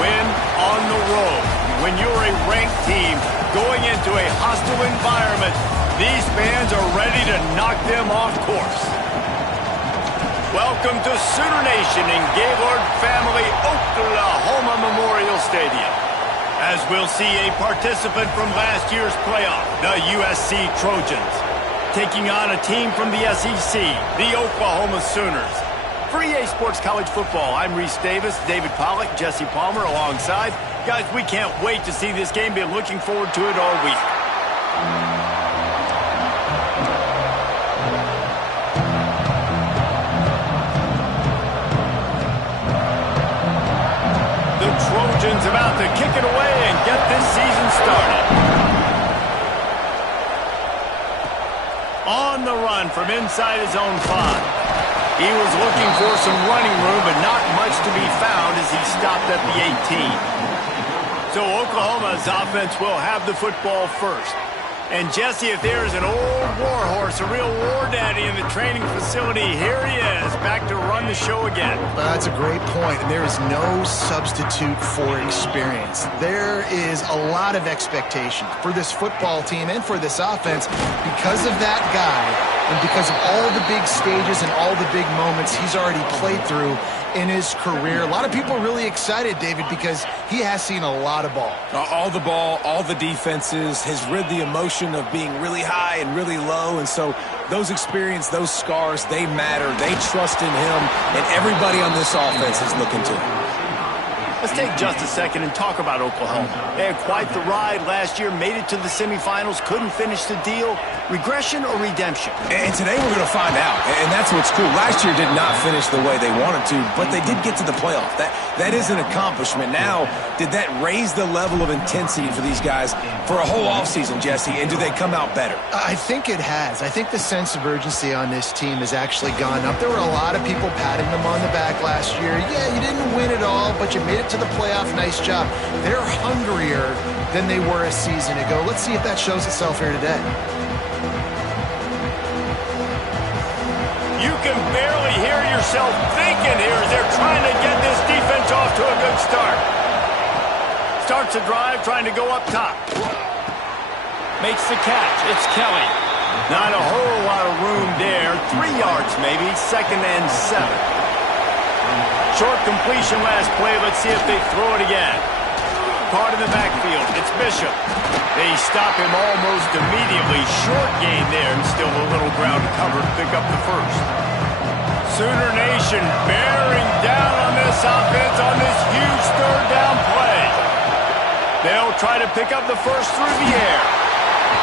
win on the road. When you're a ranked team going into a hostile environment, these fans are ready to knock them off course. Welcome to Sooner Nation in Gaylord Family Oklahoma Memorial Stadium. As we'll see a participant from last year's playoff, the USC Trojans, taking on a team from the SEC, the Oklahoma Sooners. For EA Sports College Football, I'm Reese Davis, David Pollack, Jesse Palmer alongside. Guys, we can't wait to see this game. Been looking forward to it all week. The Trojans about to kick it away and get this season started. On the run from inside his own 5. He was looking for some running room, but not much to be found as he stopped at the 18. So Oklahoma's offense will have the football first. And Jesse, if there's an old war horse, a real war daddy in the training facility, here he is, back to run the show again. Well, that's a great point, and there is no substitute for experience. There is a lot of expectation for this football team and for this offense because of that guy and because of all the big stages and all the big moments he's already played through in his career. A lot of people are really excited, David, because he has seen a lot of ball. All the ball, all the defenses, has rid the emotion of being really high and really low, and so those experience, those scars, they matter. They trust in him, and everybody on this offense is looking to him. Let's take just a second and talk about Oklahoma. They had quite the ride last year, made it to the semifinals, couldn't finish the deal. Regression or redemption? And today we're going to find out, and that's what's cool. Last year did not finish the way they wanted to, but they did get to the playoff. That is an accomplishment. Now, did that raise the level of intensity for these guys for a whole offseason, Jesse, and do they come out better? I think it has. I think the sense of urgency on this team has actually gone up. There were a lot of people patting them on the back last year. Yeah, you didn't win it all, but you made it to the playoff. Nice job. They're hungrier than they were a season ago. Let's see if that shows itself here today. You can barely hear yourself thinking here as they're trying to get this defense off to a good start. Starts a drive, trying to go up top. Makes the catch. It's Kelly. Not a whole lot of room there. 3 yards maybe. 2nd and 7. Short completion last play. Let's see if they throw it again. Caught in the backfield. It's Bishop. They stop him almost immediately. Short gain there and still a little ground to cover to pick up the first. Sooner Nation bearing down on this offense on this huge 3rd down play. They'll try to pick up the first through the air.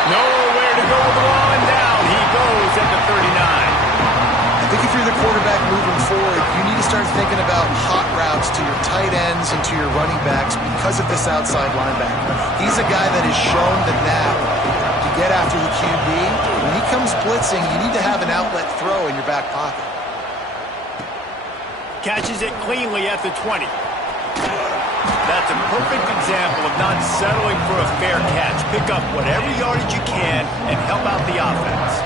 Nowhere to go with the ball, and down he goes at the 39. I think if you're the quarterback moving forward, you need to start thinking about hot routes to your tight ends and to your running backs because of this outside linebacker. He's a guy that has shown the knack to get after the QB. When he comes blitzing, you need to have an outlet throw in your back pocket. Catches it cleanly at the 20. That's a perfect example of not settling for a fair catch. Pick up whatever yardage you can and help out the offense.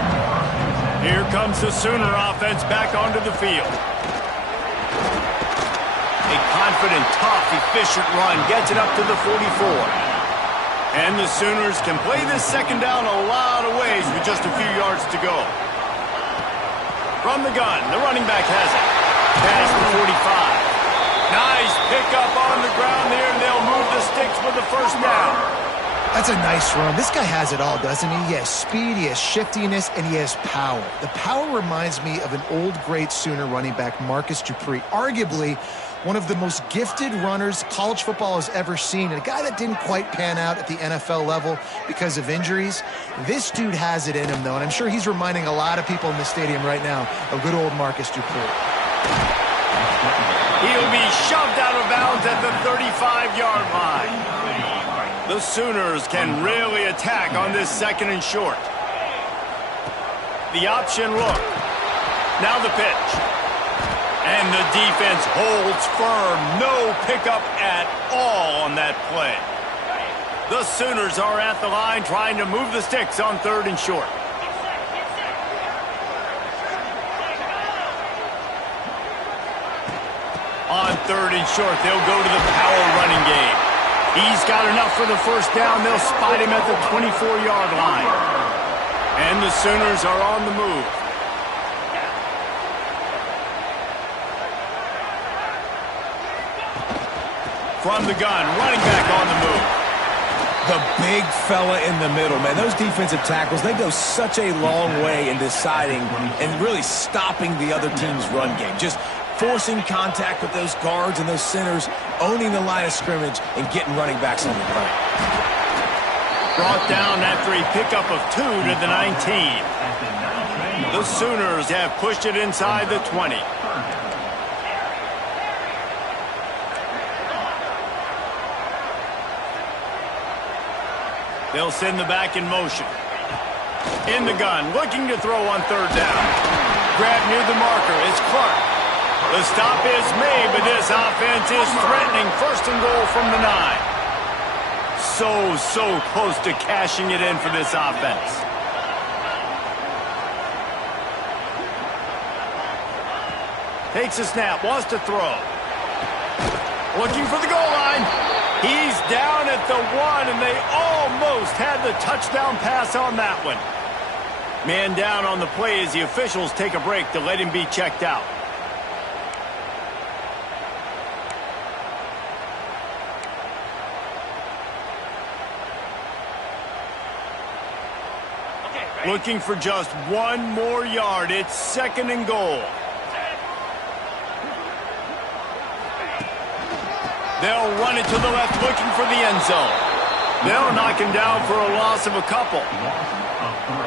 Here comes the Sooner offense back onto the field. A confident, tough, efficient run gets it up to the 44. And the Sooners can play this 2nd down a lot of ways with just a few yards to go. From the gun, the running back has it. Past the 45. Nice pickup on the ground there, and they'll move the sticks with the 1st down. That's a nice run. This guy has it all, doesn't he? He has speed, he has shiftiness, and he has power. The power reminds me of an old, great Sooner running back, Marcus Dupree. Arguably one of the most gifted runners college football has ever seen, and a guy that didn't quite pan out at the NFL level because of injuries. This dude has it in him, though, and I'm sure he's reminding a lot of people in the stadium right now of good old Marcus Dupree. He'll be shoved out of bounds at the 35-yard line. The Sooners can really attack on this 2nd and short. The option look. Now the pitch. And the defense holds firm. No pickup at all on that play. The Sooners are at the line trying to move the sticks on 3rd and short. On 3rd and short. They'll go to the power running game. He's got enough for the first down. They'll spot him at the 24-yard line. And the Sooners are on the move. From the gun, running back on the move. The big fella in the middle, man. Those defensive tackles, they go such a long way in deciding and really stopping the other team's run game. Just forcing contact with those guards and those centers, owning the line of scrimmage, and getting running backs on the run. Brought down after a pickup of 2 to the 19. The Sooners have pushed it inside the 20. They'll send the back in motion. In the gun, looking to throw on 3rd down. Grab near the marker, it's Clark. The stop is made, but this offense is threatening 1st and goal from the 9. So close to cashing it in for this offense. Takes a snap, wants to throw. Looking for the goal line. He's down at the 1, and they almost had the touchdown pass on that one. Man down on the play as the officials take a break to let him be checked out. Looking for just 1 more yard. It's 2nd and goal. They'll run it to the left, looking for the end zone. They'll knock him down for a loss of a couple.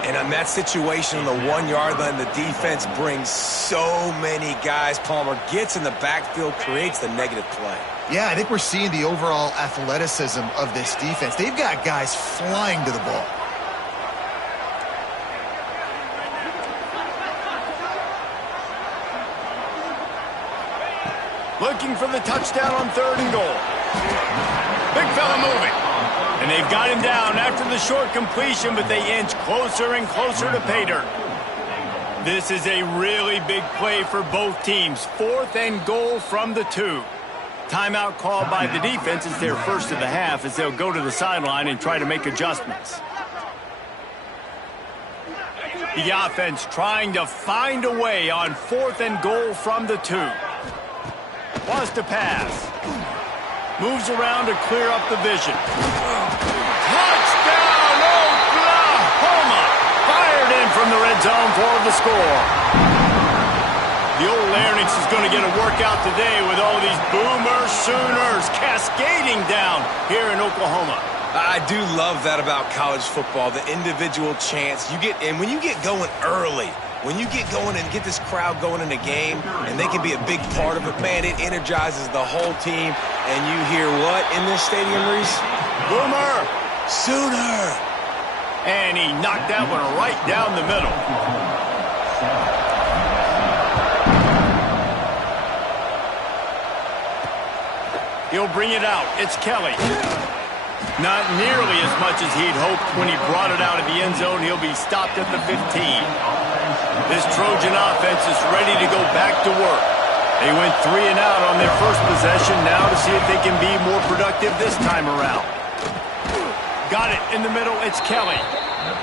And on that situation on the 1-yard line, the defense brings so many guys. Palmer gets in the backfield, creates the negative play. Yeah, I think we're seeing the overall athleticism of this defense. They've got guys flying to the ball. Looking for the touchdown on 3rd and goal. Big fella moving. And they've got him down after the short completion, but they inch closer and closer to pay dirt. This is a really big play for both teams. 4th and goal from the 2. Timeout called by the defense is their first of the half as they'll go to the sideline and try to make adjustments. The offense trying to find a way on 4th and goal from the 2. Wants to pass. Moves around to clear up the vision. Touchdown, Oklahoma! Fired in from the red zone for the score. The old Larynx is going to get a workout today with all these Boomer Sooners cascading down here in Oklahoma. I do love that about college football, the individual chance you get. And when you get going early, when you get going and get this crowd going in a game, and they can be a big part of it, man, it energizes the whole team. And you hear what in this stadium, Reese? Boomer! Sooner! And he knocked that one right down the middle. He'll bring it out. It's Kelly. Not nearly as much as he'd hoped when he brought it out of the end zone. He'll be stopped at the 15. This Trojan offense is ready to go back to work. They went 3 and out on their first possession, now to see if they can be more productive this time around. Got it in the middle, it's Kelly.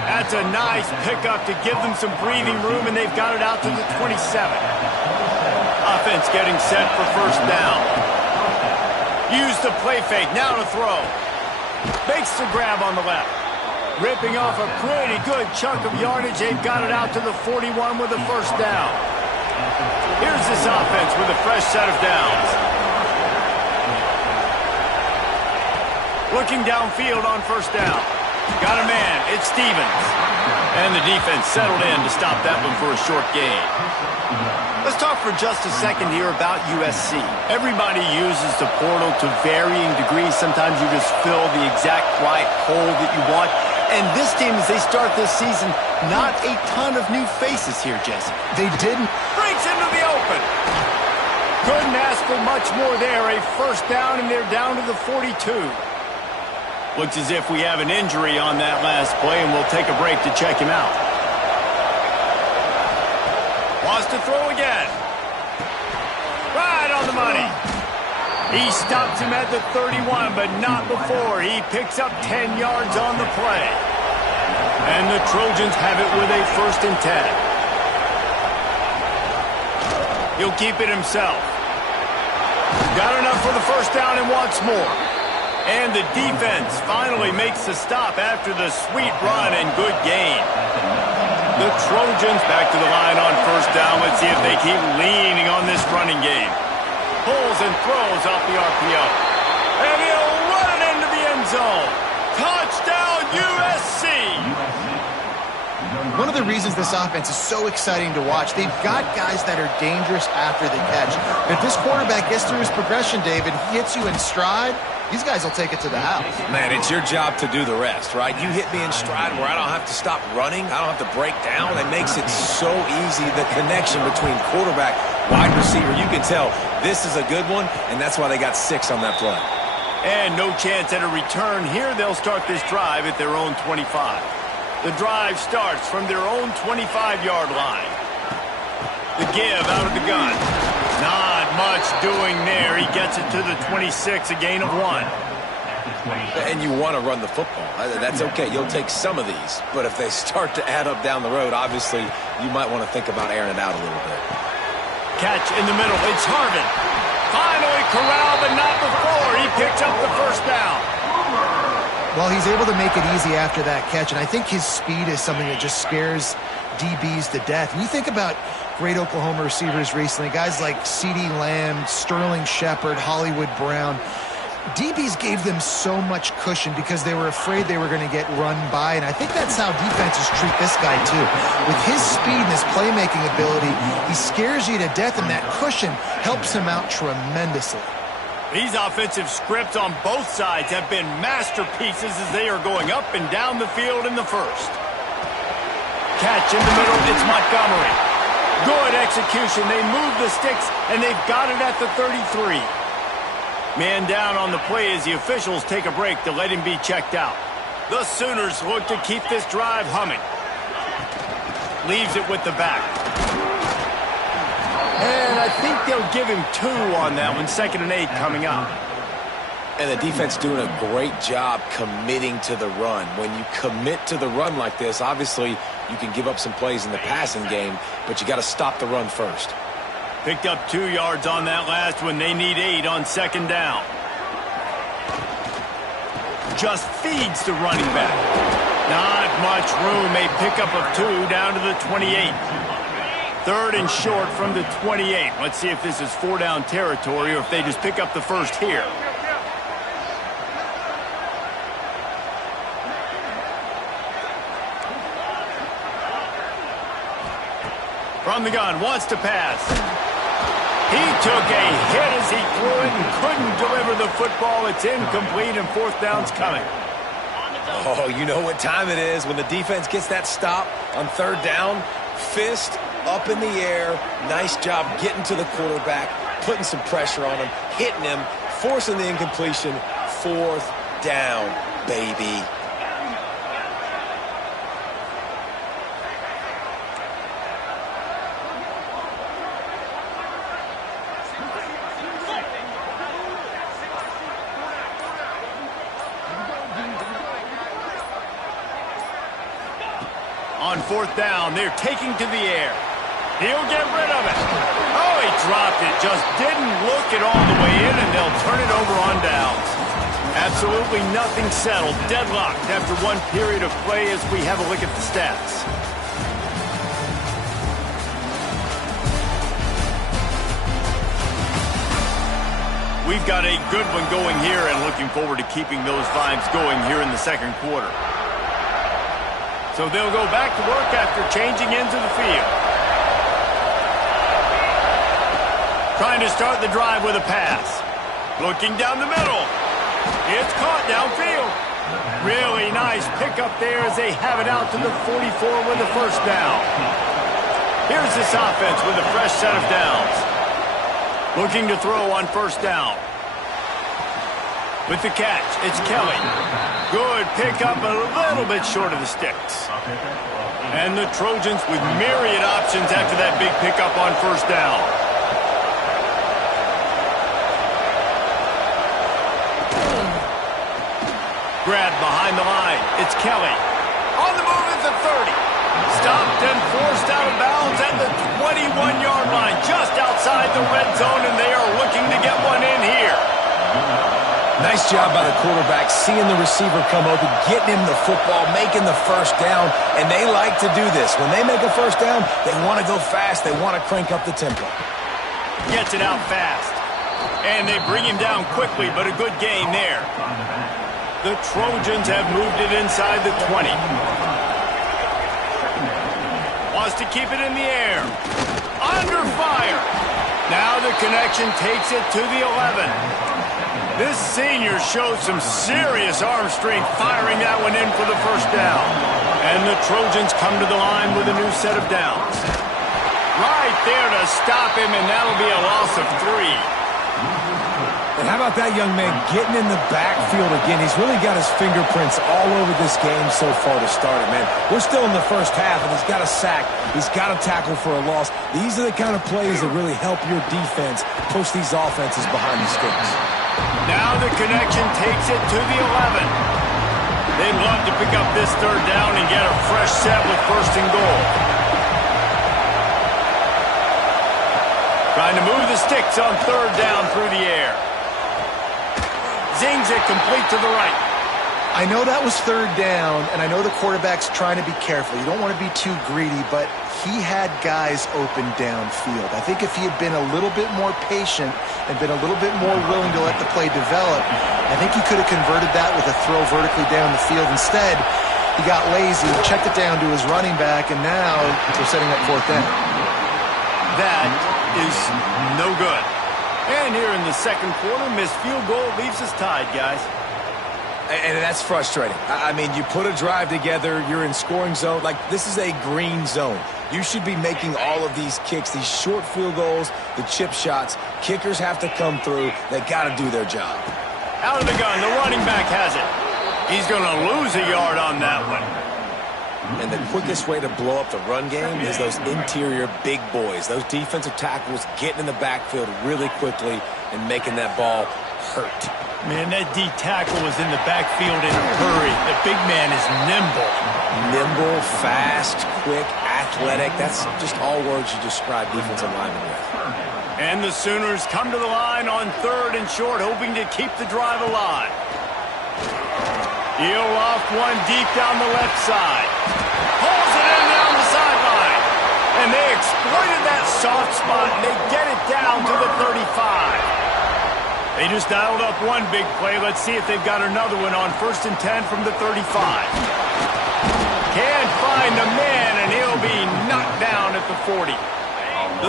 That's a nice pickup to give them some breathing room, and they've got it out to the 27. Offense getting set for first down. Use the play fake, now to throw. Makes the grab on the left. Ripping off a pretty good chunk of yardage. They've got it out to the 41 with a first down. Here's this offense with a fresh set of downs. Looking downfield on first down. Got a man. It's Stevens. And the defense settled in to stop that one for a short gain. Let's talk for just a second here about USC. Everybody uses the portal to varying degrees. Sometimes you just fill the exact right hole that you want. And this team, as they start this season, not a ton of new faces here, Jesse. They didn't. Breaks into the open. Couldn't ask for much more there. A first down, and they're down to the 42. Looks as if we have an injury on that last play, and we'll take a break to check him out. Wants to throw again. Right on the money. He stops him at the 31, but not before. He picks up 10 yards on the play. And the Trojans have it with a 1st and 10. He'll keep it himself. Got enough for the 1st down and wants more. And the defense finally makes the stop after the sweet run and good gain. The Trojans back to the line on 1st down. Let's see if they keep leaning on this running game. Pulls and throws off the RPO. And he'll run it into the end zone. Touchdown, USC! One of the reasons this offense is so exciting to watch, they've got guys that are dangerous after the catch. If this quarterback gets through his progression, David, he hits you in stride, these guys will take it to the house. Man, it's your job to do the rest, right? You hit me in stride where I don't have to stop running. I don't have to break down. It makes it so easy, the connection between quarterback, wide receiver. You can tell this is a good one, and that's why they got 6 on that play. And no chance at a return here. They'll start this drive at their own 25. The drive starts from their own 25-yard line. The give out of the gun. Not much doing there. He gets it to the 26, a gain of 1. And you want to run the football. That's okay. You'll take some of these. But if they start to add up down the road, obviously you might want to think about airing it out a little bit. Catch in the middle. It's Harvin. Finally corralled, but not before. He picks up the 1st down. Well, he's able to make it easy after that catch, and I think his speed is something that just scares DBs to death. And you think about great Oklahoma receivers recently, guys like CeeDee Lamb, Sterling Shepard, Hollywood Brown. DBs gave them so much cushion because they were afraid they were going to get run by, and I think that's how defenses treat this guy too. With his speed and his playmaking ability, he scares you to death, and that cushion helps him out tremendously. These offensive scripts on both sides have been masterpieces as they are going up and down the field in the 1st. Catch in the middle, it's Montgomery. Good execution. They move the sticks, and they've got it at the 33. Man down on the play as the officials take a break to let him be checked out. The Sooners look to keep this drive humming. Leaves it with the back. And I think they'll give him 2 on that one. 2nd and 8 coming up. And the defense doing a great job committing to the run. When you commit to the run like this, obviously you can give up some plays in the passing game, but you got to stop the run first. Picked up 2 yards on that last one. They need 8 on 2nd down. Just feeds the running back. Not much room. A pickup of 2 down to the 28. 3rd and short from the 28. Let's see if this is 4-down territory or if they just pick up the 1st here. From the gun, wants to pass. He took a hit as he threw it and couldn't deliver the football. It's incomplete, and 4th down's coming. Oh, you know what time it is when the defense gets that stop on 3rd down. Fist up in the air. Nice job getting to the quarterback, putting some pressure on him, hitting him, forcing the incompletion. 4th down, baby. On 4th down, they're taking to the air. He'll get rid of it. Oh, he dropped it. Just didn't look it all the way in, and they'll turn it over on downs. Absolutely nothing settled. Deadlocked after 1 period of play as we have a look at the stats. We've got a good one going here and looking forward to keeping those vibes going here in the 2nd quarter. So they'll go back to work after changing into the field. Trying to start the drive with a pass. Looking down the middle. It's caught downfield. Really nice pickup there as they have it out to the 44 with the 1st down. Here's this offense with a fresh set of downs. Looking to throw on 1st down. With the catch, it's Kelly. Good pickup, a little bit short of the sticks. And the Trojans with myriad options after that big pickup on 1st down. Grab behind the line. It's Kelly. On the move at the 30. Stopped and forced out of bounds at the 21-yard line, just outside the red zone, and they are looking to get one in here. Nice job by the quarterback, seeing the receiver come open, getting him the football, making the first down, and they like to do this. When they make a first down, they want to go fast. They want to crank up the tempo. Gets it out fast. And they bring him down quickly, but a good gain there. The Trojans have moved it inside the 20. Wants to keep it in the air. Under fire. Now the connection takes it to the 11. This senior shows some serious arm strength firing that one in for the first down. And the Trojans come to the line with a new set of downs. Right there to stop him, and that'll be a loss of 3. And how about that young man getting in the backfield again? He's really got his fingerprints all over this game so far to start it, man. We're still in the first half, and he's got a sack. He's got a tackle for a loss. These are the kind of plays that really help your defense push these offenses behind the sticks. Now the connection takes it to the 11. They'd love to pick up this third down and get a fresh set with first and goal. Trying to move the sticks on third down through the air. Zings it complete to the right. I know that was third down, and I know the quarterback's trying to be careful. You don't want to be too greedy, but he had guys open downfield. I think if he had been a little bit more patient and been a little bit more willing to let the play develop, I think he could have converted that with a throw vertically down the field. Instead, he got lazy, checked it down to his running back, and now they're setting up fourth down. That is no good. And here in the second quarter, missed field goal leaves us tied, guys. And that's frustrating. I mean, you put a drive together, you're in scoring zone. Like, this is a green zone. You should be making all of these kicks, these short field goals, the chip shots. Kickers have to come through. They got to do their job. Out of the gun, the running back has it. He's going to lose a yard on that one. And the quickest way to blow up the run game is those interior big boys, those defensive tackles getting in the backfield really quickly and making that ball hurt. Man, that D tackle was in the backfield in a hurry. The big man is nimble. Nimble, fast, quick, athletic. That's just all words you describe defensive linemen with. And the Sooners come to the line on third and short, hoping to keep the drive alive. He'll off one deep down the left side. Pulls it in down the sideline. And they exploited that soft spot, and they get it down to the 35. They just dialed up one big play. Let's see if they've got another one on 1st and 10 from the 35. Can't find the man, and he'll be knocked down at the 40.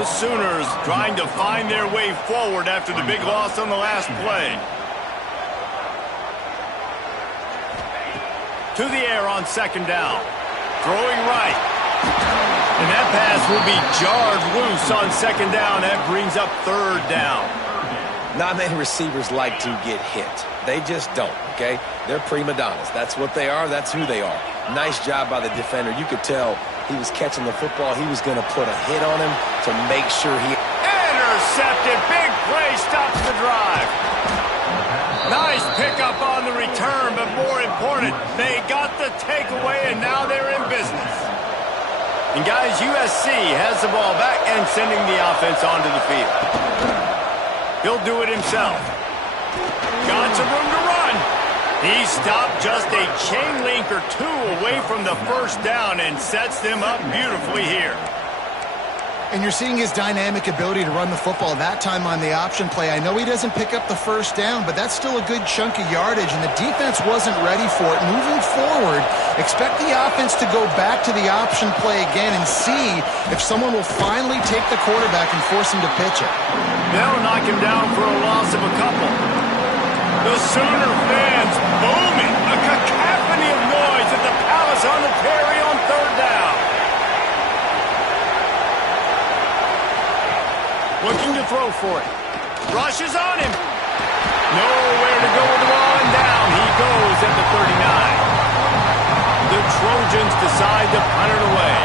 The Sooners trying to find their way forward after the big loss on the last play. To the air on second down. Throwing right. And that pass will be jarred loose on second down. That brings up third down. Not many receivers like to get hit. They just don't, okay? They're prima donnas. That's what they are. That's who they are. Nice job by the defender. You could tell he was catching the football. He was going to put a hit on him to make sure he... Intercepted. Big play stops the drive. Nice pickup on the return, but more important, they got the takeaway, and now they're in business. And guys, USC has the ball back and sending the offense onto the field. He'll do it himself. Got some room to run. He stopped just a chain link or two away from the first down and sets them up beautifully here. And you're seeing his dynamic ability to run the football that time on the option play. I know he doesn't pick up the first down, but that's still a good chunk of yardage, and the defense wasn't ready for it. Moving forward, expect the offense to go back to the option play again and see if someone will finally take the quarterback and force him to pitch it. They'll knock him down for a loss of a couple. The Sooner fans booming. A cacophony of noise at the Palace on the Prairie on third down. Looking to throw for it. Rushes on him. Nowhere to go with the ball, and down he goes at the 39. The Trojans decide to punt it away.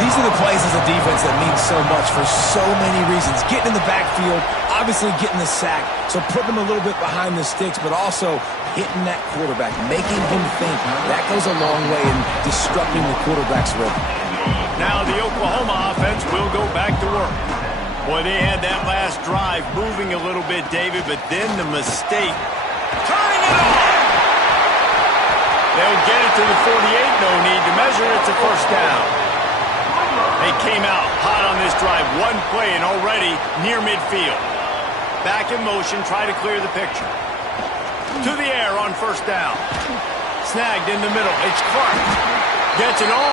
These are the plays as a defense that mean so much for so many reasons. Getting in the backfield, obviously getting the sack, so putting them a little bit behind the sticks, but also hitting that quarterback, making him think. That goes a long way in disrupting the quarterback's rhythm. Now the Oklahoma offense will go back to work. Boy, they had that last drive moving a little bit, David, but then the mistake. Turning it on! They'll get it to the 48, no need to measure. It's a first down. They came out hot on this drive. One play and already near midfield. Back in motion, try to clear the picture. To the air on first down. Snagged in the middle. It's Clark. Gets it all.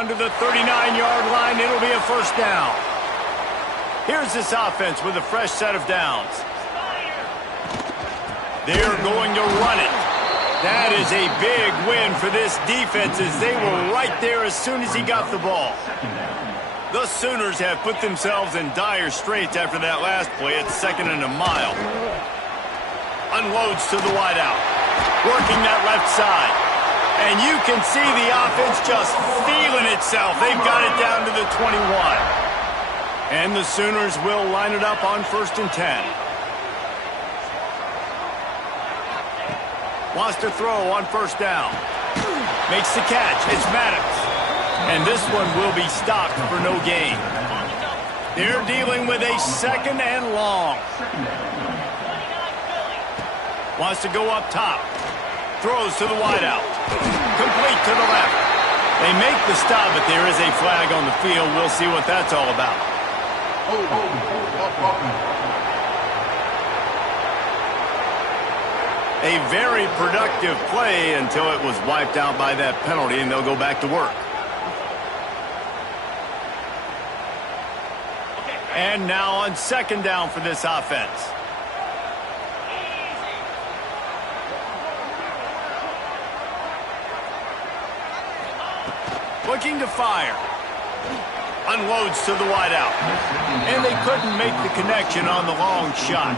Down to the 39-yard line, it'll be a first down. Here's this offense with a fresh set of downs. They're going to run it. That is a big win for this defense as they were right there as soon as he got the ball. The Sooners have put themselves in dire straits after that last play at 2nd and a mile. Unloads to the wideout. Working that left side. And you can see the offense just feeling itself. They've got it down to the 21. And the Sooners will line it up on 1st and 10. Wants to throw on first down. Makes the catch. It's Maddox. And this one will be stopped for no gain. They're dealing with a 2nd and long. Wants to go up top. Throws to the wideout. Complete to the left. They make the stop, but there is a flag on the field. We'll see what that's all about. A very productive play until it was wiped out by that penalty, and they'll go back to work. And now on 2nd down for this offense. Looking to fire. Unloads to the wideout. And they couldn't make the connection on the long shot.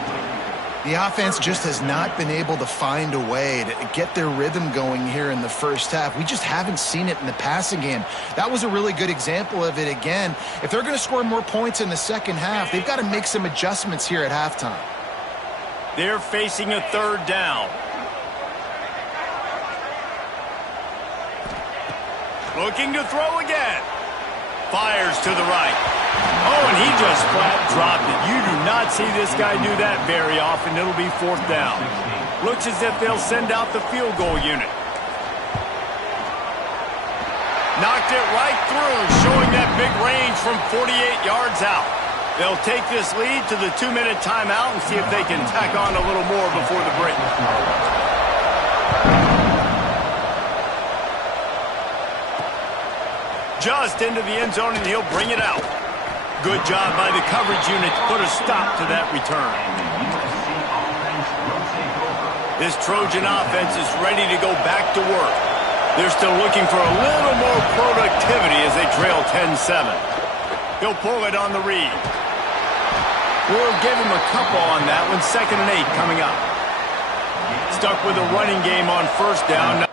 The offense just has not been able to find a way to get their rhythm going here in the first half. We just haven't seen it in the passing game. That was a really good example of it again. If they're going to score more points in the second half, they've got to make some adjustments here at halftime. They're facing a 3rd down. Looking to throw again. Fires to the right. Oh, and he just flat dropped it. You do not see this guy do that very often. It'll be 4th down. Looks as if they'll send out the field goal unit. Knocked it right through, showing that big range from 48 yards out. They'll take this lead to the 2-minute timeout and see if they can tack on a little more before the break. Just into the end zone, and he'll bring it out. Good job by the coverage unit to put a stop to that return. This Trojan offense is ready to go back to work. They're still looking for a little more productivity as they trail 10-7. He'll pull it on the read. We'll give him a couple on that one. 2nd and 8 coming up. Stuck with a running game on first down.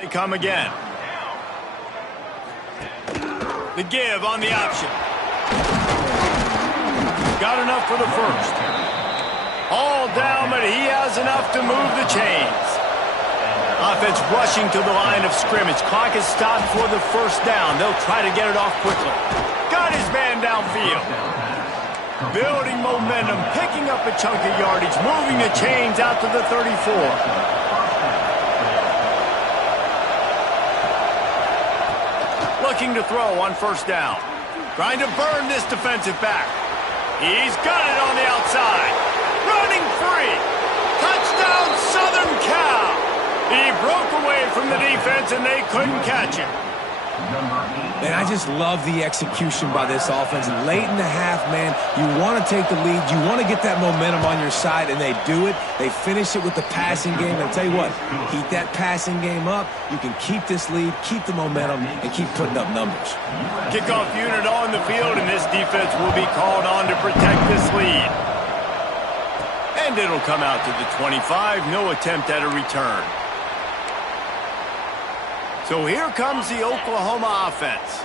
They come again. The give on the option. Got enough for the first. All down, but he has enough to move the chains. Offense rushing to the line of scrimmage. Clock is stopped for the first down. They'll try to get it off quickly. Got his man downfield. Building momentum, picking up a chunk of yardage, moving the chains out to the 34. Looking to throw on first down. Trying to burn this defensive back. He's got it on the outside. Running free. Touchdown, Southern Cal. He broke away from the defense, and they couldn't catch him. And I just love the execution by this offense. Late in the half, man, you want to take the lead. You want to get that momentum on your side, and they do it. They finish it with the passing game. And I'll tell you what, keep that passing game up. You can keep this lead, keep the momentum, and keep putting up numbers. Kickoff unit on the field, and this defense will be called on to protect this lead. And it'll come out to the 25. No attempt at a return. So here comes the Oklahoma offense.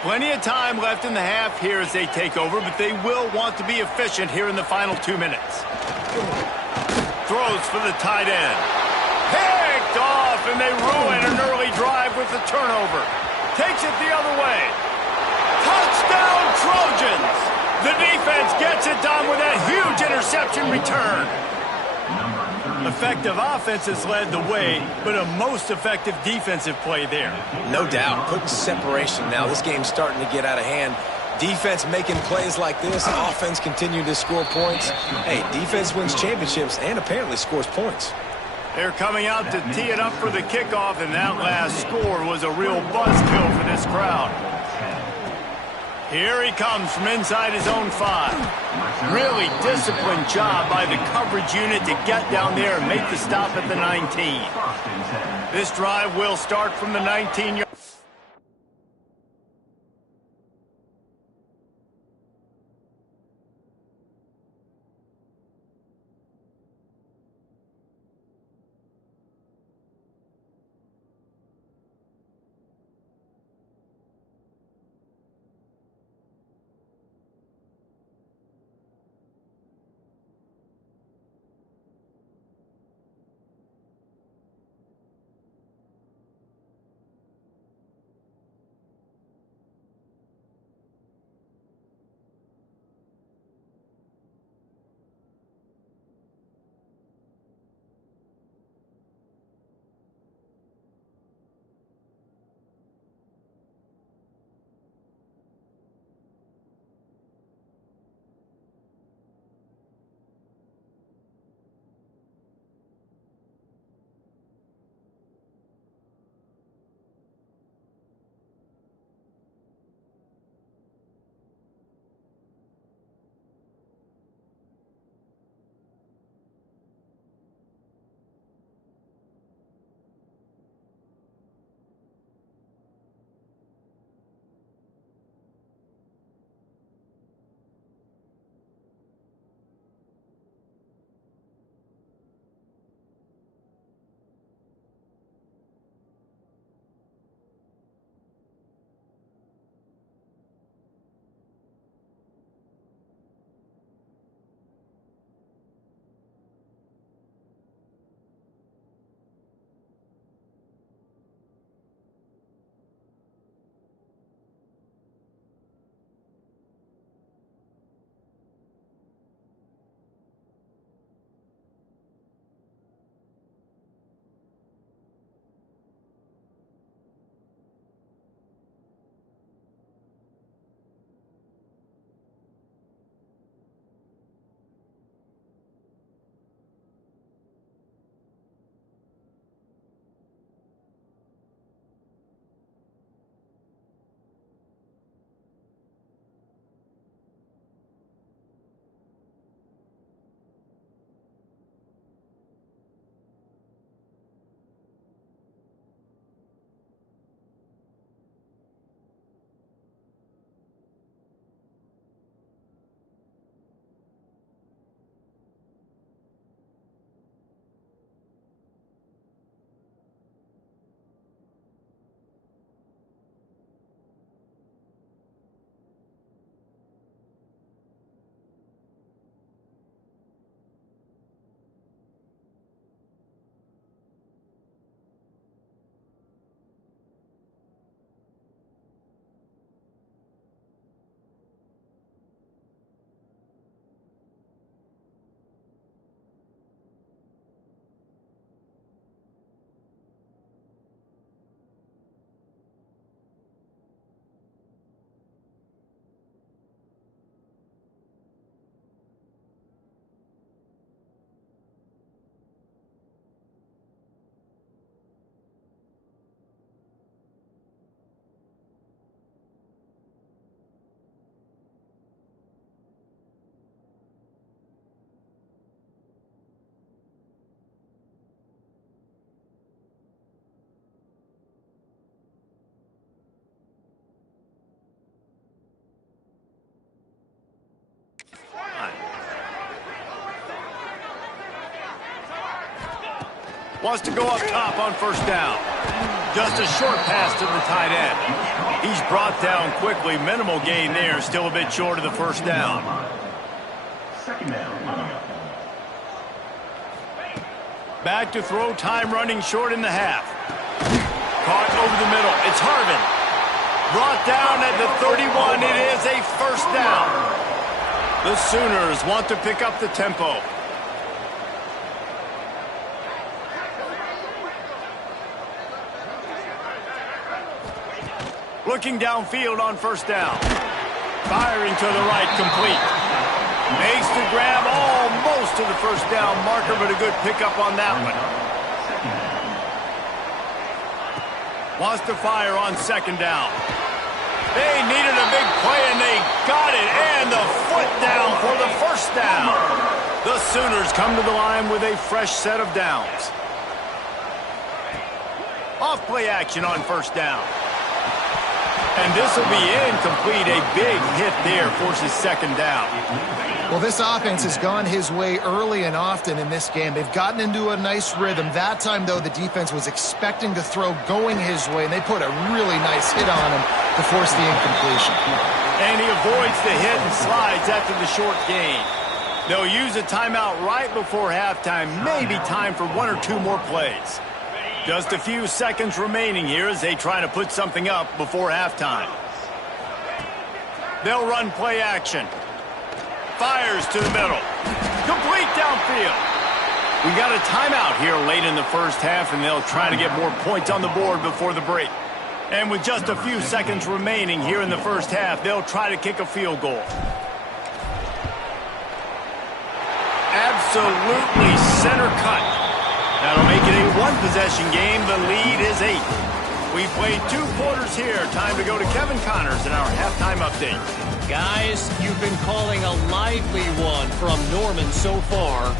Plenty of time left in the half here as they take over, but they will want to be efficient here in the final 2 minutes. Throws for the tight end. Picked off, and they ruin an early drive with the turnover. Takes it the other way. Touchdown, Trojans! The defense gets it done with that huge interception return. Effective offense has led the way, but a most effective defensive play there. No doubt. Putting separation now. This game's starting to get out of hand. Defense making plays like this. Offense continuing to score points. Hey, defense wins championships and apparently scores points. They're coming out to tee it up for the kickoff, and that last score was a real buzzkill for this crowd. Here he comes from inside his own 5. Really disciplined job by the coverage unit to get down there and make the stop at the 19. This drive will start from the 19-yard. Wants to go up top on first down. Just a short pass to the tight end. He's brought down quickly. Minimal gain there. Still a bit short of the first down. Second down. Back to throw. Time running short in the half. Caught over the middle. It's Harvin. Brought down at the 31. It is a first down. The Sooners want to pick up the tempo. Looking downfield on first down. Firing to the right, complete. Makes the grab almost to the first down marker, but a good pickup on that one. Wants to fire on second down. They needed a big play, and they got it. And the foot down for the first down. The Sooners come to the line with a fresh set of downs. Off play action on first down. And this will be incomplete. A big hit there forces second down. Well, this offense has gone his way early and often in this game. They've gotten into a nice rhythm. That time, though, the defense was expecting to throw going his way, and they put a really nice hit on him to force the incompletion. And he avoids the hit and slides after the short gain. They'll use a timeout right before halftime. Maybe time for one or two more plays. Just a few seconds remaining here as they try to put something up before halftime. They'll run play action. Fires to the middle. Complete downfield. We got a timeout here late in the first half, and they'll try to get more points on the board before the break. And with just a few seconds remaining here in the first half, they'll try to kick a field goal. Absolutely center cut. That'll make it a one-possession game. The lead is 8. We played 2 quarters here. Time to go to Kevin Connors in our halftime update. Guys, you've been calling a lively one from Norman so far.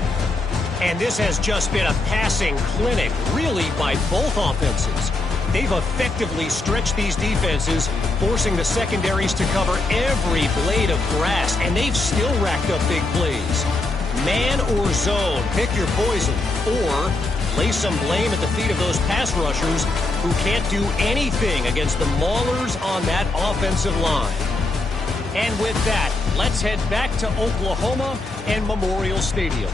And this has just been a passing clinic, really, by both offenses. They've effectively stretched these defenses, forcing the secondaries to cover every blade of grass, and they've still racked up big plays. Man or zone, pick your poison, or lay some blame at the feet of those pass rushers who can't do anything against the maulers on that offensive line. And with that, let's head back to Oklahoma and Memorial Stadium.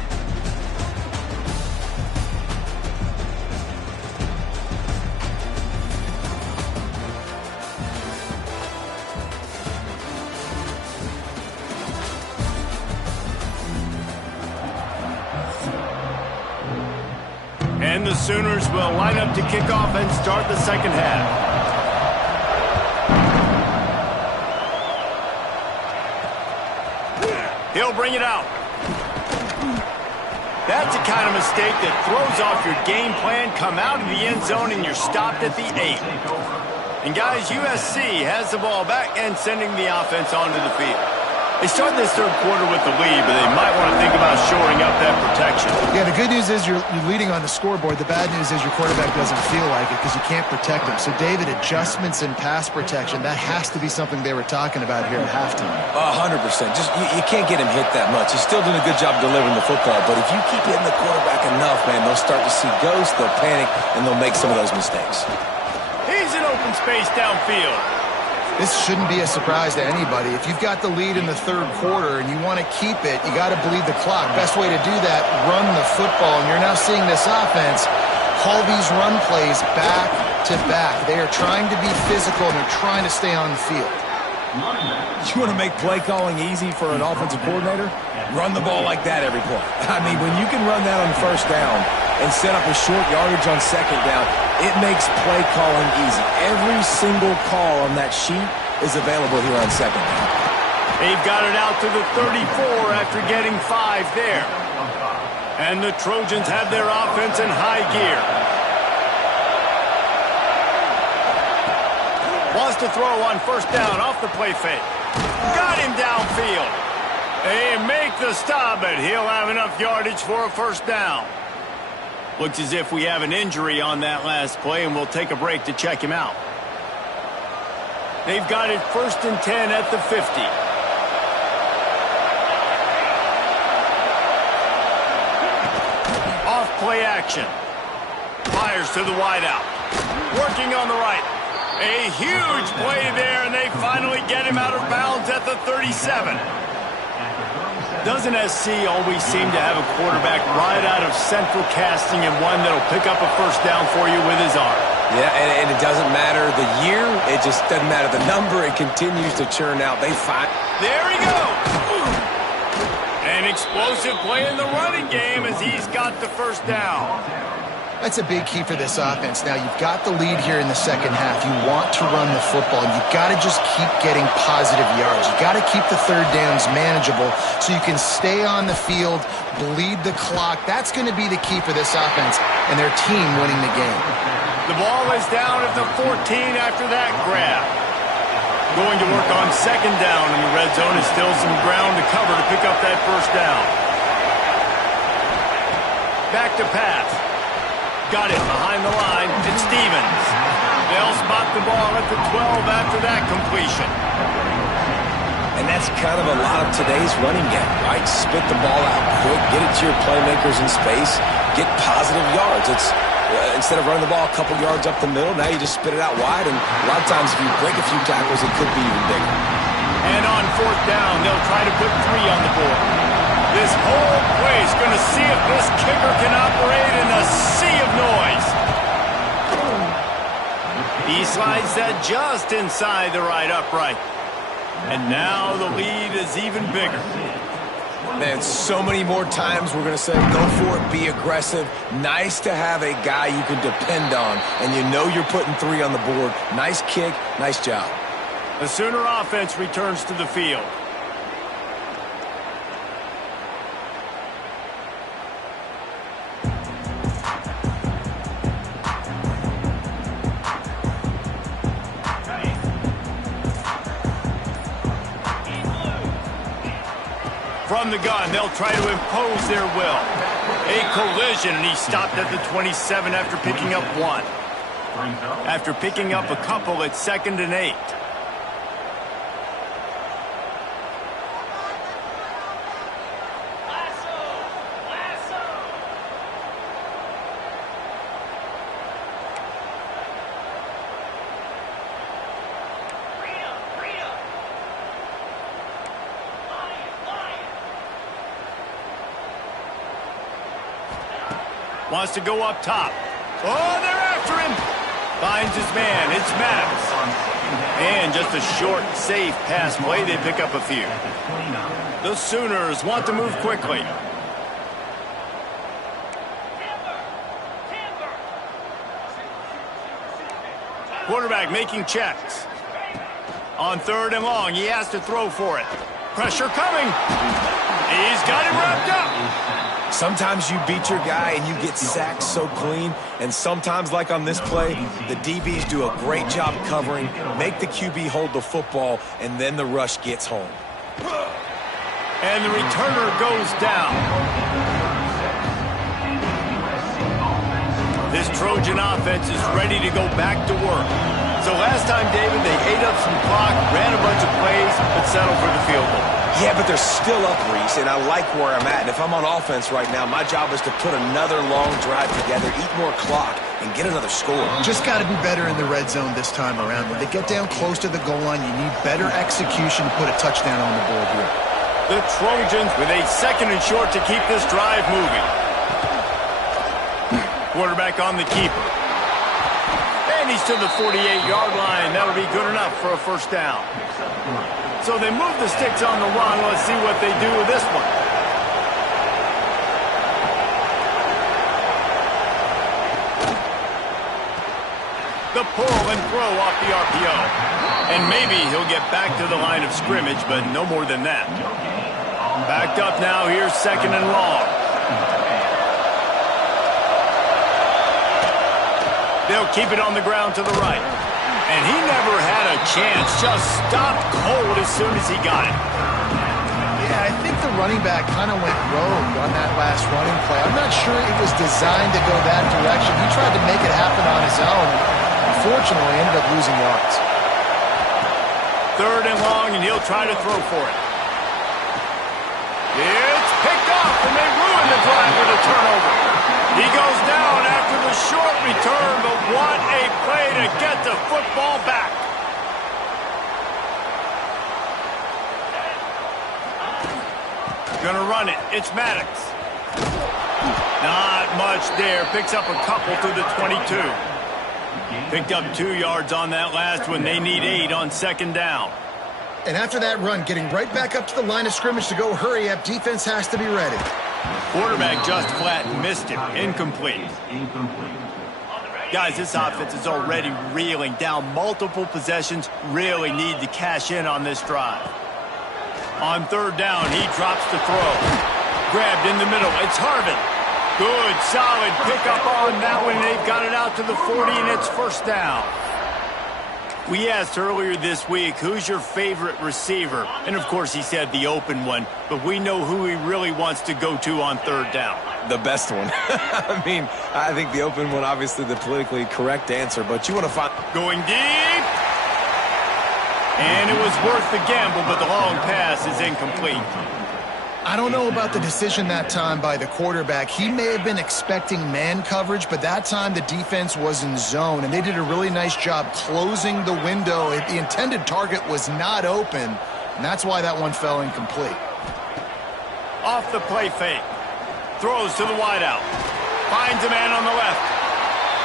And the Sooners will line up to kick off and start the second half. He'll bring it out. That's the kind of mistake that throws off your game plan. Come out of the end zone and you're stopped at the 8. And guys, USC has the ball back and sending the offense onto the field. They start this third quarter with the lead, but they might want to think about shoring up that protection. Yeah, the good news is you're leading on the scoreboard. The bad news is your quarterback doesn't feel like it because you can't protect him. So, David, adjustments in pass protection, that has to be something they were talking about here at halftime. 100%. Just you can't get him hit that much. He's still doing a good job delivering the football, but if you keep hitting the quarterback enough, man, they'll start to see ghosts, they'll panic, and they'll make some of those mistakes. He's in open space downfield. This shouldn't be a surprise to anybody. If you've got the lead in the third quarter and you want to keep it, you got to bleed the clock. Best way to do that, run the football. And you're now seeing this offense call these run plays back to back. They are trying to be physical and they're trying to stay on the field. You want to make play calling easy for an offensive coordinator? Run the ball like that every play. I mean, when you can run that on first down and set up a short yardage on second down, it makes play calling easy. Every single call on that sheet is available here on second down. They've got it out to the 34 after getting 5 there. And the Trojans have their offense in high gear. Wants to throw on first down off the play fake. Got him downfield. They make the stop, but he'll have enough yardage for a first down. Looks as if we have an injury on that last play, and we'll take a break to check him out. They've got it 1st and 10 at the 50. Off play action. fires to the wideout. Working on the right. A huge play there, and they finally get him out of bounds at the 37. Doesn't SC always seem to have a quarterback right out of central casting and one that'll pick up a first down for you with his arm? Yeah, and it doesn't matter the year. It just doesn't matter the number. It continues to churn out. They find. There he goes. An explosive play in the running game as he's got the first down. That's a big key for this offense. Now, you've got the lead here in the second half. You want to run the football. You've got to just keep getting positive yards. You've got to keep the third downs manageable so you can stay on the field, bleed the clock. That's going to be the key for this offense and their team winning the game. The ball is down at the 14 after that grab. Going to work on second down in the red zone. Is still some ground to cover to pick up that first down. Back to pass. Got it behind the line. It's Stevens. They'll spot the ball at the 12 after that completion. And that's kind of a lot of today's running game, right? Spit the ball out quick, get it to your playmakers in space, get positive yards. It's instead of running the ball a couple yards up the middle, now you just spit it out wide, and a lot of times if you break a few tackles, it could be even bigger. And on fourth down, they'll try to put 3 on the board. This whole play's going to see if this kicker can operate in a sea of noise. He slides that just inside the right upright. And now the lead is even bigger. Man, so many more times we're going to say, go for it, be aggressive. Nice to have a guy you can depend on, and you know you're putting 3 on the board. Nice kick, nice job. The Sooner offense returns to the field. From the gun, they'll try to impose their will. A collision, and he stopped at the 27 after picking up 1. After picking up a couple, it's 2nd and 8. Wants to go up top. Oh, they're after him. Finds his man. It's Maddox. And just a short, safe pass play. They pick up a few. The Sooners want to move quickly. Quarterback making checks. On 3rd and long, he has to throw for it. Pressure coming. He's got it wrapped up. Sometimes you beat your guy and you get sacked so clean, and sometimes, like on this play, the DBs do a great job covering, make the QB hold the football, and then the rush gets home. And the returner goes down. This Trojan offense is ready to go back to work. So last time, David, they ate up some clock, ran a bunch of plays, but settled for the field goal. Yeah, but they're still up, Reese, and I like where I'm at. And if I'm on offense right now, my job is to put another long drive together, eat more clock, and get another score. Just got to be better in the red zone this time around. When they get down close to the goal line, you need better execution to put a touchdown on the board here. The Trojans with a 2nd and short to keep this drive moving. Quarterback on the keeper. And he's to the 48-yard line. That'll be good enough for a first down. So they move the sticks on the run. Let's see what they do with this one. The pull and throw off the RPO. And maybe he'll get back to the line of scrimmage, but no more than that. Backed up now. Here's 2nd and long. They'll keep it on the ground to the right. And he never had a chance. Just stopped cold as soon as he got it. Yeah, I think the running back kind of went rogue on that last running play. I'm not sure it was designed to go that direction. He tried to make it happen on his own. Unfortunately, ended up losing yards. 3rd and long, and he'll try to throw for it. It's picked off, and they ruin the drive with a turnover. He goes down after the short return, but what a play to get the football back. Gonna run it. It's Maddox. Not much there. Picks up a couple to the 22. Picked up 2 yards on that last one. They need 8 on second down. And after that run, getting right back up to the line of scrimmage to go hurry up, defense has to be ready. Quarterback just flat missed him. Incomplete. Guys, this offense is already reeling down multiple possessions. Really need to cash in on this drive. On third down, he drops the throw. Grabbed in the middle. It's Harvin. Good, solid pickup on that one. They've got it out to the 40, and it's first down. We asked earlier this week, who's your favorite receiver? And, of course, he said the open one. But we know who he really wants to go to on third down. The best one. I mean, I think the open one, obviously the politically correct answer. But you want to find... Going deep. And it was worth the gamble, but the long pass is incomplete. I don't know about the decision that time by the quarterback. He may have been expecting man coverage, but that time the defense was in zone, and they did a really nice job closing the window. The intended target was not open, and that's why that one fell incomplete. Off the play fake. Throws to the wideout. Finds a man on the left.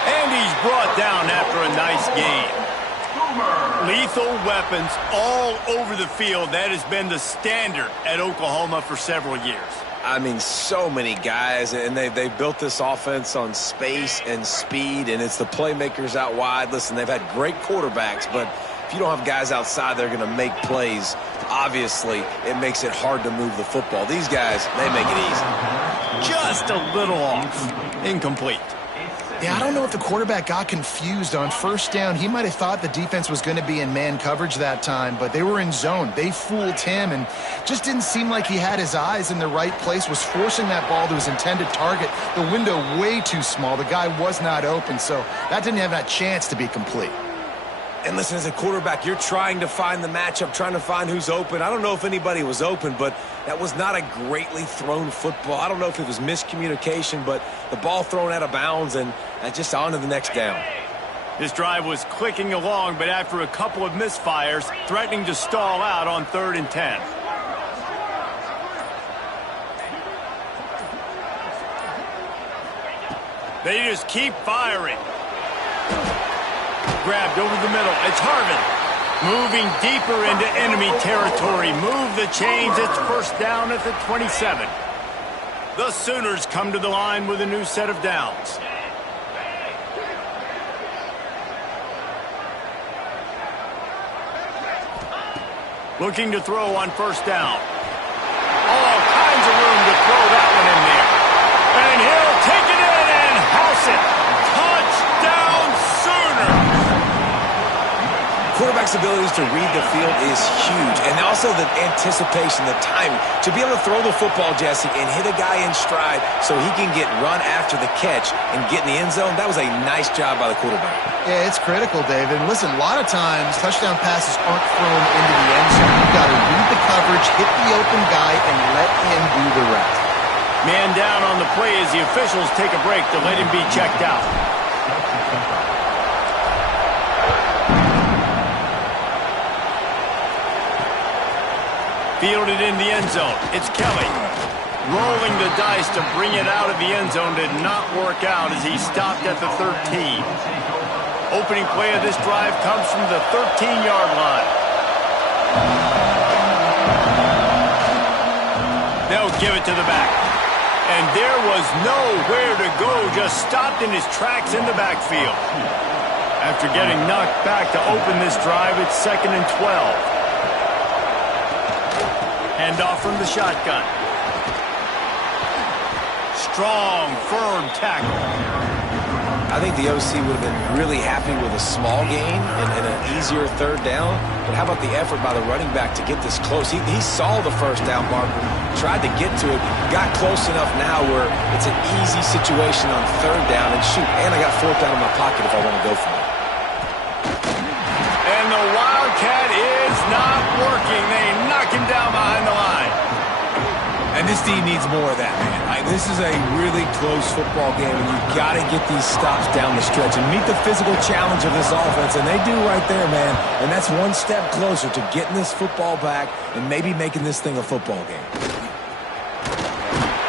And he's brought down after a nice game. Lethal weapons all over the field. That has been the standard at Oklahoma for several years. I mean, so many guys, and they built this offense on space and speed, and it's the playmakers out wide. Listen, they've had great quarterbacks, but if you don't have guys outside, they're going to make plays. Obviously, it makes it hard to move the football. These guys, they make it easy. Just a little off. Incomplete. Yeah, I don't know if the quarterback got confused on first down. He might have thought the defense was going to be in man coverage that time, but they were in zone. They fooled him and just didn't seem like he had his eyes in the right place, was forcing that ball to his intended target. The window way too small. The guy was not open, so that didn't have that chance to be complete. And listen, as a quarterback, you're trying to find the matchup, trying to find who's open. I don't know if anybody was open, but that was not a greatly thrown football. I don't know if it was miscommunication, but the ball thrown out of bounds and just on to the next down. This drive was clicking along, but after a couple of misfires, threatening to stall out on 3rd and 10. They just keep firing. Grabbed over the middle. It's Harvin. Moving deeper into enemy territory. Move the chains. It's first down at the 27. The Sooners come to the line with a new set of downs. Looking to throw on first down. All kinds of room to throw that one in there. And he'll take it in and house it. Touchdown Sooners! Quarterback's abilities to read the field is huge, and also the anticipation, the timing. To be able to throw the football, Jesse, and hit a guy in stride so he can get run after the catch and get in the end zone, that was a nice job by the quarterback. Yeah, it's critical, David. And listen, a lot of times touchdown passes aren't thrown into the end zone. You've got to read the coverage, hit the open guy, and let him do the rest. Man down on the play as the officials take a break to let him be checked out. Fielded in the end zone. It's Kelly. Rolling the dice to bring it out of the end zone did not work out as he stopped at the 13. Opening play of this drive comes from the 13-yard line. They'll give it to the back. And there was nowhere to go, just stopped in his tracks in the backfield. After getting knocked back to open this drive, it's 2nd and 12. Handoff from the shotgun. Strong, firm tackle. I think the OC would have been really happy with a small gain and an easier third down. But how about the effort by the running back to get this close? He saw the first down marker, tried to get to it, got close enough now where it's an easy situation on third down. And shoot, and I got fourth down in my pocket if I want to go for it. And the Wildcat is not working. They knock him down behind the line. And this team needs more of that, man. This is a really close football game, and you've got to get these stops down the stretch and meet the physical challenge of this offense, and they do right there, man. And that's one step closer to getting this football back and maybe making this thing a football game.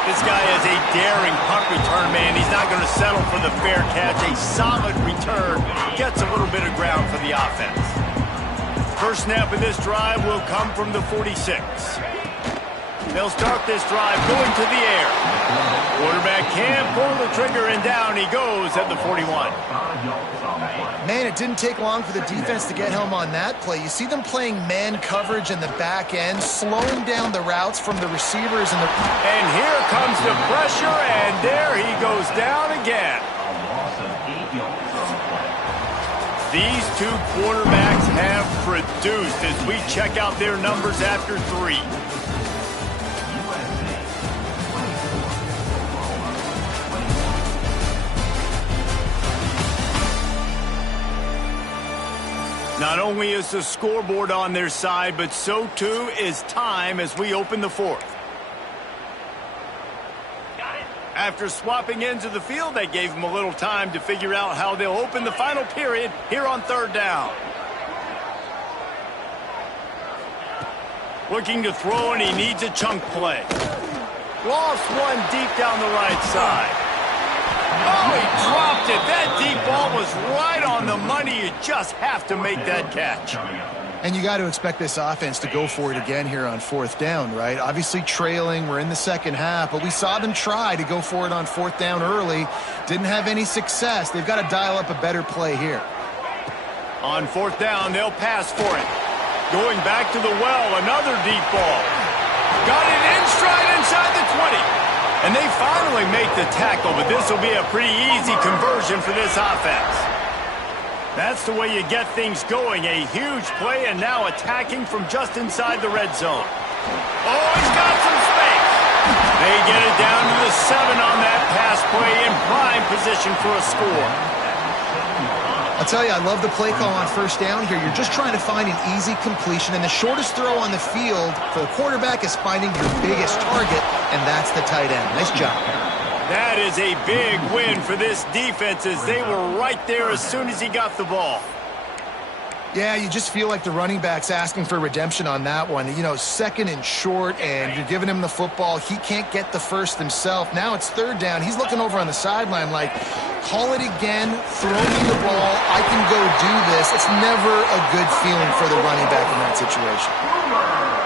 This guy is a daring punt return man. He's not going to settle for the fair catch. A solid return gets a little bit of ground for the offense. First snap of this drive will come from the 46. They'll start this drive going to the air. Quarterback can pull the trigger, and down he goes at the 41. Man, it didn't take long for the defense to get home on that play. You see them playing man coverage in the back end, slowing down the routes from the receivers. And here comes the pressure, and there he goes down again. These two quarterbacks have produced as we check out their numbers after 3. Not only is the scoreboard on their side, but so too is time as we open the 4th. After swapping ends of the field, they gave them a little time to figure out how they'll open the final period here on 3rd down. Looking to throw, and he needs a chunk play. Lost one deep down the right side. Oh, he dropped it. That deep ball was right on the money. You just have to make that catch. And you got to expect this offense to go for it again here on 4th down, right? Obviously trailing. We're in the second half, but we saw them try to go for it on 4th down early. Didn't have any success. They've got to dial up a better play here. On 4th down, they'll pass for it. Going back to the well, another deep ball. Got it in stride inside the 20. And they finally make the tackle, but this will be a pretty easy conversion for this offense. That's the way you get things going. A huge play, and now attacking from just inside the red zone. Oh, he's got some space. They get it down to the 7 on that pass play, in prime position for a score. I'll tell you, I love the play call on 1st down here. You're just trying to find an easy completion, and the shortest throw on the field for the quarterback is finding your biggest target, and that's the tight end. Nice job. That is a big win for this defense, as they were right there as soon as he got the ball. Yeah, you just feel like the running back's asking for redemption on that one. You know, 2nd and short, and you're giving him the football. He can't get the first himself. Now it's 3rd down. He's looking over on the sideline like, call it again, throw me the ball, I can go do this. It's never a good feeling for the running back in that situation.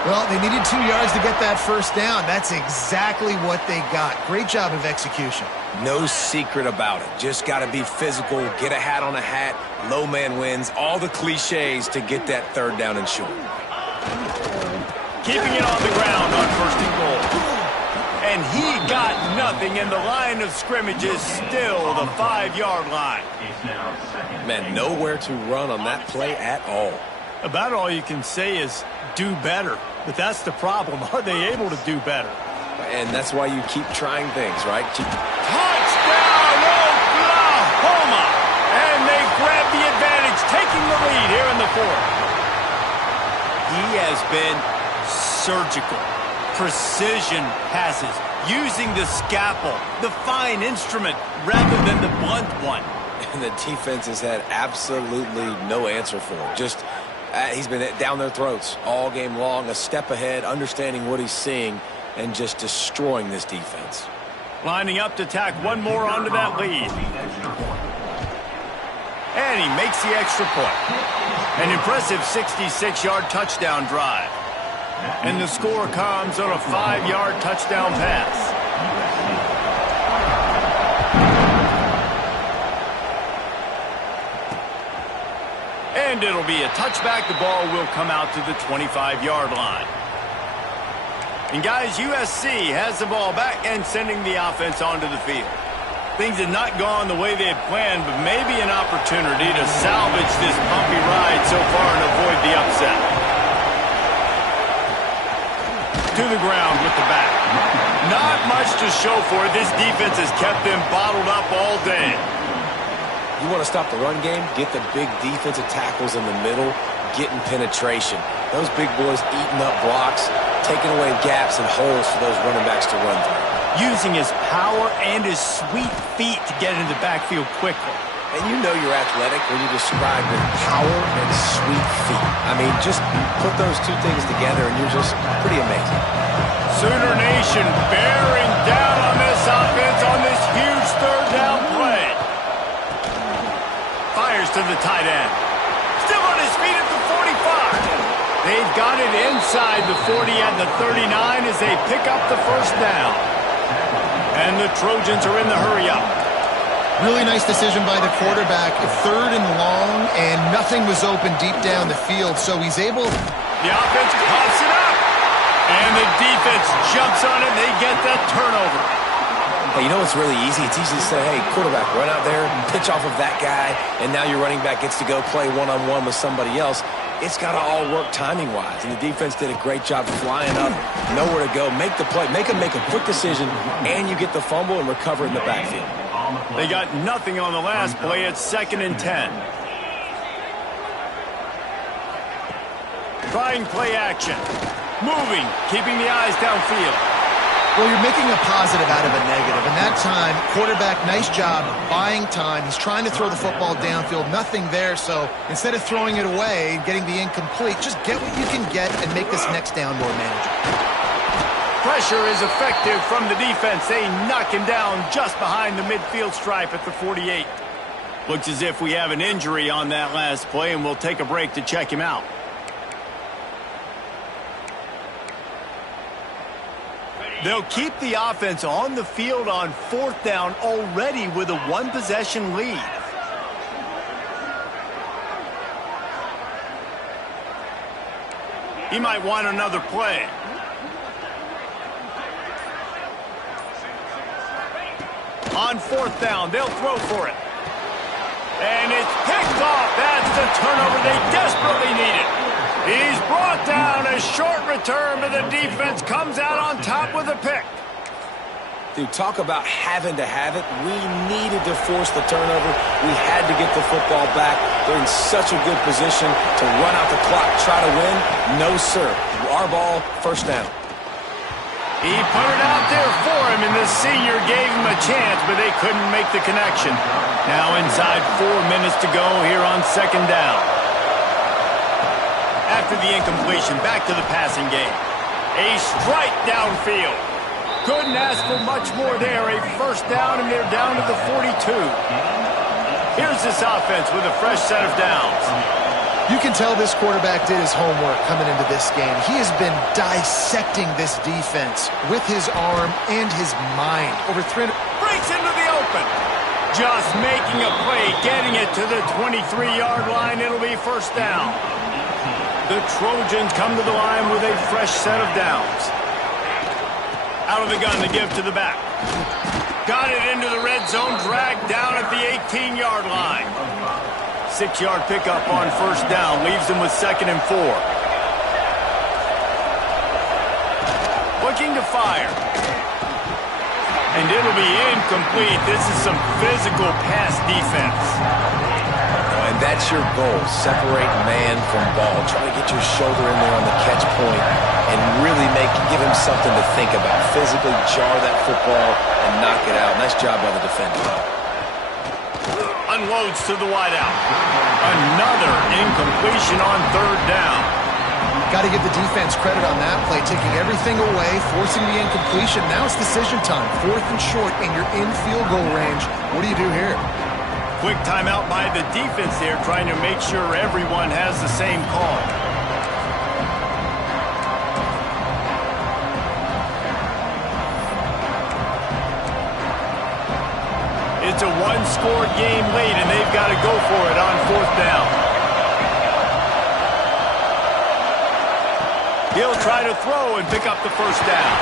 Well, they needed 2 yards to get that 1st down. That's exactly what they got. Great job of execution. No secret about it. Just got to be physical, get a hat on a hat, low man wins, all the cliches to get that 3rd down and short. Keeping it on the ground on 1st and goal. And he got nothing, and the line of scrimmage is still the 5-yard line. Man, nowhere to run on that play at all. About all you can say is do better. But that's the problem. Are they able to do better? And that's why you keep trying things, right? Touchdown, Oklahoma! And they grab the advantage, taking the lead here in the 4th. He has been surgical. Precision passes, using the scalpel, the fine instrument, rather than the blunt one. And the defense has had absolutely no answer for him. Just, he's been down their throats all game long, a step ahead, understanding what he's seeing, and just destroying this defense. Lining up to tack one more onto that lead. And he makes the extra point. An impressive 66-yard touchdown drive. And the score comes on a 5-yard touchdown pass. And it'll be a touchback. The ball will come out to the 25-yard line. And guys, USC has the ball back and sending the offense onto the field. Things had not gone the way they had planned, but maybe an opportunity to salvage this bumpy ride so far and avoid the upset. To the ground with the back. Not much to show for it. This defense has kept them bottled up all day. You want to stop the run game? Get the big defensive tackles in the middle, getting penetration. Those big boys eating up blocks. taking away gaps and holes for those running backs to run through. Using his power and his sweet feet to get into the backfield quickly. And you know you're athletic when you describe with power and sweet feet. I mean, just put those two things together and you're just pretty amazing. Sooner Nation bearing down on this offense on this huge third down play. Fires to the tight end. Still on his feet at the 45. They've got it inside the 40 at the 39 as they pick up the first down. And the Trojans are in the hurry-up. Really nice decision by the quarterback. 3rd and long, and nothing was open deep down the field, so he's able... The offense coughs it up. And the defense jumps on it. They get that turnover. Hey, you know what's really easy? It's easy to say, hey, quarterback, run out there, pitch off of that guy, and now your running back gets to go play one-on-one with somebody else. It's got to all work timing-wise, and the defense did a great job flying up, nowhere to go, make the play, make a quick decision, and you get the fumble and recover in the backfield. They got nothing on the last play. It's 2nd and 10. Trying play action. Moving, keeping the eyes downfield. Well, you're making a positive out of a negative. And that time, quarterback, nice job buying time. He's trying to throw the football downfield. Nothing there, so instead of throwing it away and getting the incomplete, just get what you can get and make this next down more manageable. Pressure is effective from the defense. They knock him down just behind the midfield stripe at the 48. Looks as if we have an injury on that last play, and we'll take a break to check him out. They'll keep the offense on the field on 4th down already with a 1-possession lead. He might want another play. On 4th down, they'll throw for it. And it's picked off. That's the turnover they desperately needed. He's brought down. A short return, but the defense comes out on top with a pick. Dude, talk about having to have it. We needed to force the turnover. We had to get the football back. They're in such a good position to run out the clock, try to win. No, sir. Our ball, 1st down. He put it out there for him, and the senior gave him a chance, but they couldn't make the connection. Now inside 4 minutes to go here on 2nd down. After the incompletion, back to the passing game. A strike downfield. Couldn't ask for much more there. A 1st down, and they're down to the 42. Here's this offense with a fresh set of downs. You can tell this quarterback did his homework coming into this game. He has been dissecting this defense with his arm and his mind. Over 300... Breaks into the open. Just making a play, getting it to the 23-yard line. It'll be 1st down. The Trojans come to the line with a fresh set of downs. Out of the gun to give to the back. Got it into the red zone, dragged down at the 18-yard line. 6-yard pickup on 1st down, leaves them with 2nd and 4. Looking to fire. And it'll be incomplete. This is some physical pass defense. And that's your goal, separate man from ball. Try to get your shoulder in there on the catch point and really give him something to think about. Physically jar that football and knock it out. Nice job by the defender. Unloads to the wideout. Another incompletion on 3rd down. Got to give the defense credit on that play, taking everything away, forcing the incompletion. Now it's decision time. 4th and short, and you're in field goal range. What do you do here? Quick timeout by the defense there, trying to make sure everyone has the same call. It's a 1-score game late, and they've got to go for it on 4th down. He'll try to throw and pick up the 1st down.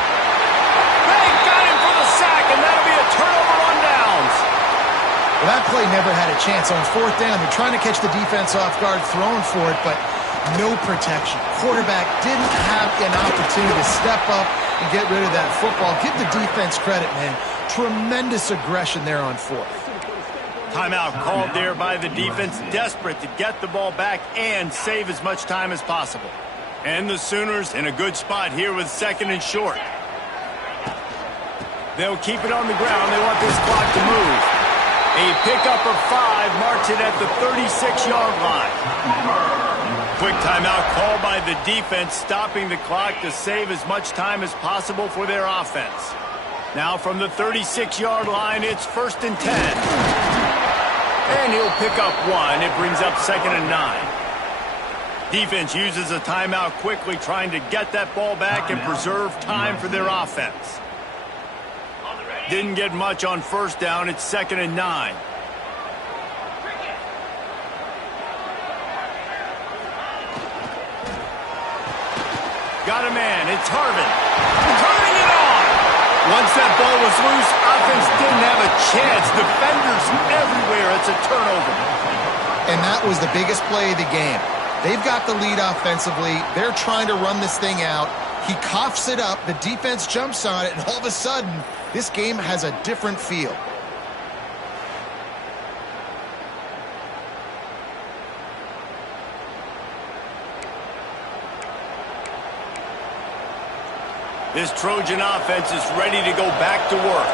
They got him for the sack, and that'll be a turnover on downs. Well, that play never had a chance. On 4th down, they're trying to catch the defense off guard, throwing for it, but no protection. Quarterback didn't have an opportunity to step up and get rid of that football. Give the defense credit, man. Tremendous aggression there on 4th. Timeout called there by the defense, desperate to get the ball back and save as much time as possible. And the Sooners in a good spot here with 2nd and short. They'll keep it on the ground. They want this clock to move. A pickup of 5 marks it at the 36-yard line. Quick timeout called by the defense, stopping the clock to save as much time as possible for their offense. Now from the 36-yard line, it's 1st and 10. And he'll pick up 1. It brings up 2nd and 9. Defense uses a timeout quickly, trying to get that ball back and preserve time for their offense. Didn't get much on 1st down. It's 2nd and 9. Got a man. It's Harvin. Turning it on. Once that ball was loose, offense didn't have a chance. Defenders everywhere. It's a turnover. And that was the biggest play of the game. They've got the lead offensively. They're trying to run this thing out. He coughs it up. The defense jumps on it, and all of a sudden, this game has a different feel. This Trojan offense is ready to go back to work.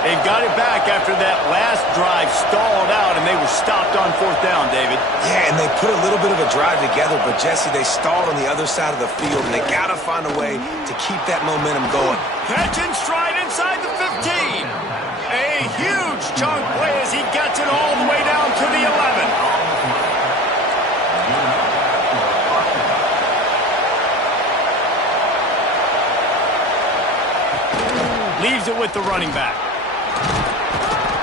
They've got it back after that last drive stalled out, and they were stopped on 4th down, David. Yeah, and they put a little bit of a drive together, but, Jesse, they stalled on the other side of the field, and they got to find a way to keep that momentum going. Catch and stride inside the 15. A huge chunk play as he gets it all the way down to the 11. Leaves it with the running back.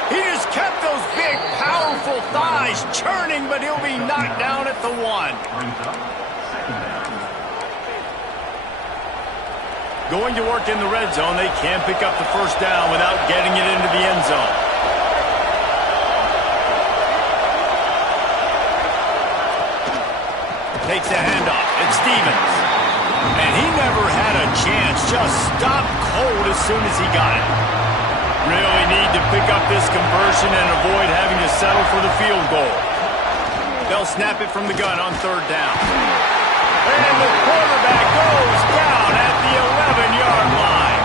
He just kept those big, powerful thighs churning, but he'll be knocked down at the 1. Going to work in the red zone. They can't pick up the 1st down without getting it into the end zone. Takes the handoff. It's Stevens. And he never had a chance. Just stopped cold as soon as he got it. Really need to pick up this conversion and avoid having to settle for the field goal. They'll snap it from the gun on 3rd down. And the quarterback goes down at the 11-yard line.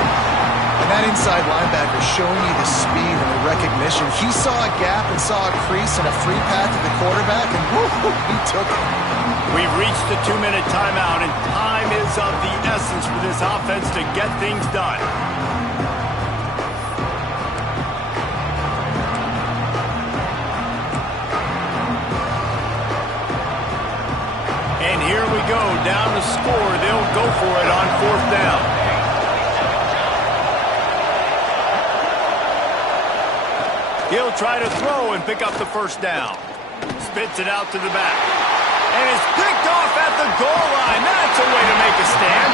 And that inside linebacker showing you the speed and the recognition. He saw a gap and saw a crease and a free path to the quarterback, and woo, he took it. We've reached the 2-minute timeout, and time is of the essence for this offense to get things done. And here we go, down to score. They'll go for it on 4th down. He'll try to throw and pick up the 1st down. Spits it out to the back. And it's picked off at the goal line. That's a way to make a stand.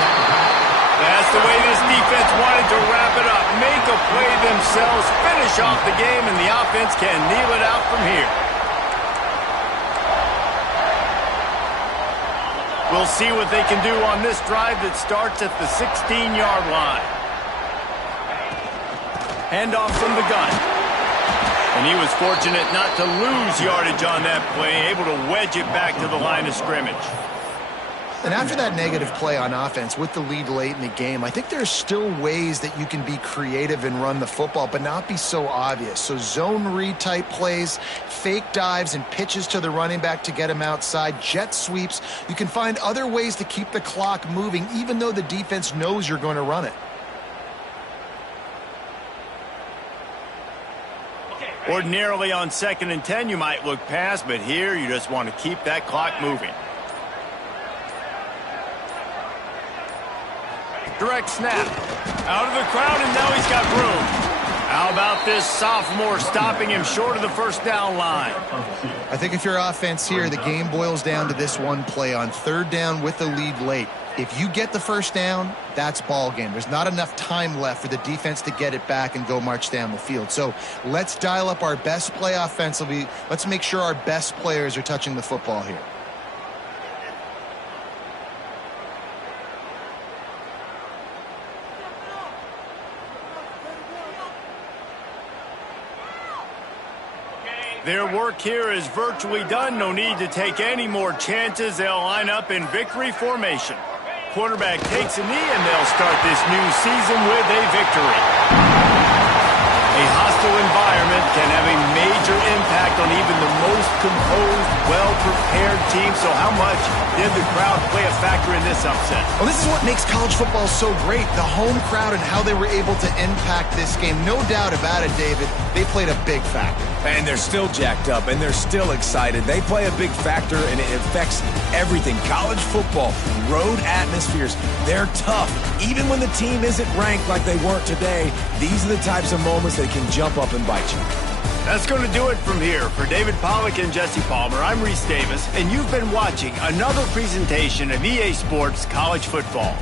That's the way this defense wanted to wrap it up. Make a play themselves, finish off the game, and the offense can kneel it out from here. We'll see what they can do on this drive that starts at the 16-yard line. Handoff from the gun. And he was fortunate not to lose yardage on that play, able to wedge it back to the line of scrimmage. And after that negative play on offense with the lead late in the game, I think there's still ways that you can be creative and run the football, but not be so obvious. So zone read type plays, fake dives and pitches to the running back to get him outside, jet sweeps. You can find other ways to keep the clock moving, even though the defense knows you're going to run it. Ordinarily on 2nd and 10, you might look past, but here you just want to keep that clock moving. Direct snap. Out of the crowd, and now he's got room. How about this sophomore stopping him short of the 1st down line? I think if you're offense here, the game boils down to this one play on 3rd down with the lead late. If you get the 1st down, that's ball game. There's not enough time left for the defense to get it back and go march down the field. So let's dial up our best play offensively. Let's make sure our best players are touching the football here. Their work here is virtually done. No need to take any more chances. They'll line up in victory formation. Quarterback takes a knee, and they'll start this new season with a victory. A hostile environment can have a major impact on even the most composed, well-prepared team. So how much did the crowd play a factor in this upset? Well, this is what makes college football so great. The home crowd and how they were able to impact this game. No doubt about it, David. They played a big factor. And they're still jacked up, and they're still excited. They play a big factor, and it affects everything. College football, road atmospheres, they're tough. Even when the team isn't ranked like they weren't today, these are the types of moments that can jump up and bite you. That's going to do it from here. For David Pollack and Jesse Palmer, I'm Reese Davis, and you've been watching another presentation of EA Sports College Football.